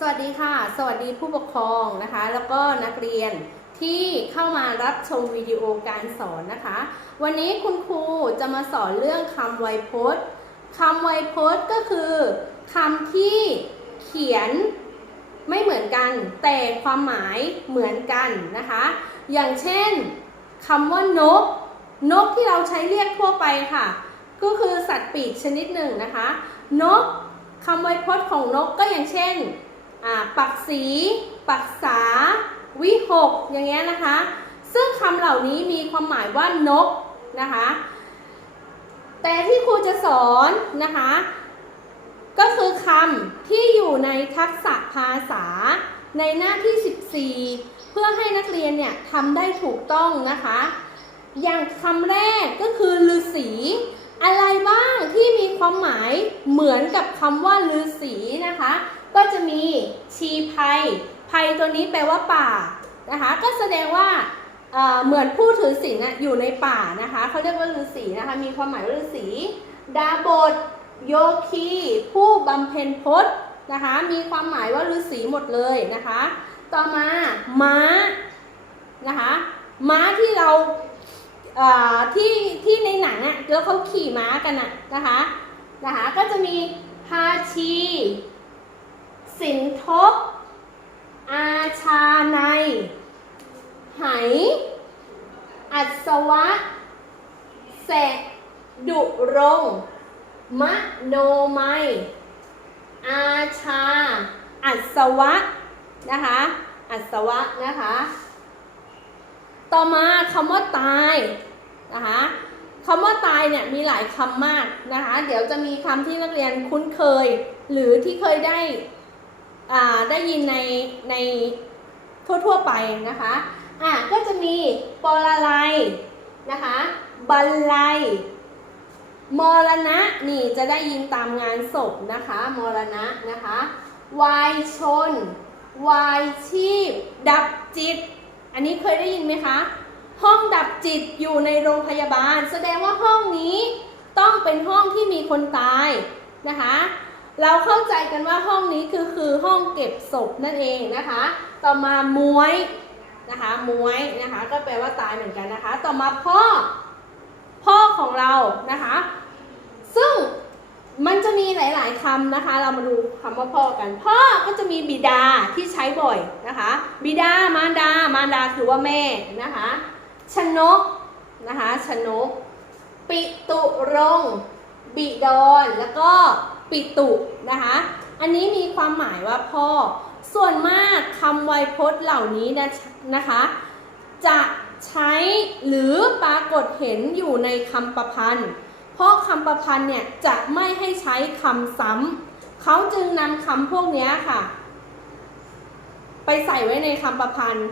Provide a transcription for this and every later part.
สวัสดีค่ะ สวัสดีผู้ปกครองนะคะ แล้วก็นักเรียนที่เข้ามารับชมวิดีโอการสอนนะคะ วันนี้คุณครูจะมาสอนเรื่องคำไวยพจน์คำไวยพจน์ก็คือคำที่เขียนไม่เหมือนกันแต่ความหมายเหมือนกันนะคะ อย่างเช่นคำว่านก นกที่เราใช้เรียกทั่วไปค่ะ ก็คือสัตว์ปีกชนิดหนึ่งนะคะ นกคำไวยพจน์ของนกก็อย่างเช่น ปักสีปักษา วิหก อย่างเงี้ยนะคะ ซึ่งคำเหล่านี้มีความหมายว่านกนะคะ แต่ที่ครูจะสอนนะคะ ก็คือคำที่อยู่ในทักษะภาษาในหน้าที่ 14 เพื่อให้นักเรียนเนี่ยทำได้ถูกต้องนะคะ อย่างคำแรกก็คือฤาษีอะไรบ้างที่มีความหมายเหมือนกับคำว่าฤาษีนะคะ ก็จะมีชีภัยภัยตัวนี้แปลว่าป่านะคะ ก็แสดงว่าเเหมือนผู้ถือศีลน่ะอยู่ในป่านะคะเขาเรียกว่าฤาษีนะคะ มีความหมายว่าฤาษีดาบทโยคีผู้บำเพ็ญพจน์นะคะ มีความหมายว่าฤาษีหมดเลยนะคะ ต่อมาม้านะคะ ม้าที่เราเที่ที่ในหนังอะแล้วเขาขี่ม้ากันอะนะคะนะคะ ก็จะมีพาชี สินทบ อาชาในไหอัศวะ แสดุรงมะโนไมอาชา อัศวะ นะคะ อัศวะ นะคะ ต่อมาคำว่าตาย นะคะคำว่าตายเนี่ยมีหลายคำมากนะคะ เดี๋ยวจะมีคำที่นักเรียนคุ้นเคย หรือที่เคยได้ ได้ยินในในทั่วๆไปนะคะอะก็จะมีปรลัยนะคะบัลลัยมรณะนี่จะได้ยินตามงานศพนะคะมรณะนะคะวายชนวายชีพ ดับจิต อันนี้เคยได้ยินไหมคะ ห้องดับจิตอยู่ในโรงพยาบาล แสดงว่าห้องนี้ต้องเป็นห้องที่มีคนตายนะคะ เราเข้าใจกันว่าห้องนี้คือคือห้องเก็บศพนั่นเองนะคะ ต่อมามวยนะคะมวยนะคะ ก็แปลว่าตายเหมือนกันนะคะ ต่อมาพ่อ พ่อของเรานะคะ ซึ่งมันจะมีหลาย ๆคำนะคะ เรามาดูคำว่าพ่อกัน พ่อก็จะมีบิดาที่ใช้บ่อยนะคะ บิดามารดา มารดาคือว่าแม่นะคะชนกนะคะชนก ปิตุรงบิดรแล้วก็ ปิตุนะคะ อันนี้มีความหมายว่าพ่อ ส่วนมากคำไวยพจน์เหล่านี้นะนะคะ จะใช้หรือปรากฏเห็นอยู่ในคำประพันธ์ เพราะคำประพันธ์เนี่ยจะไม่ให้ใช้คำซ้ำเขาจึงนำคำพวกนี้ค่ะ ไปใส่ไว้ในคำประพันธ์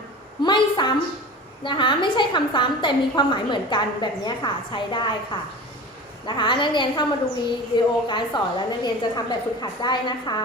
ไม่ซ้ำนะคะ ไม่ใช่คำซ้ำแต่มีความหมายเหมือนกันแบบนี้ค่ะ ใช้ได้ค่ะ นะคะ นักเรียนเข้ามาดูวิดีโอการสอนแล้วนักเรียนจะทำแบบฝึกหัดได้นะคะ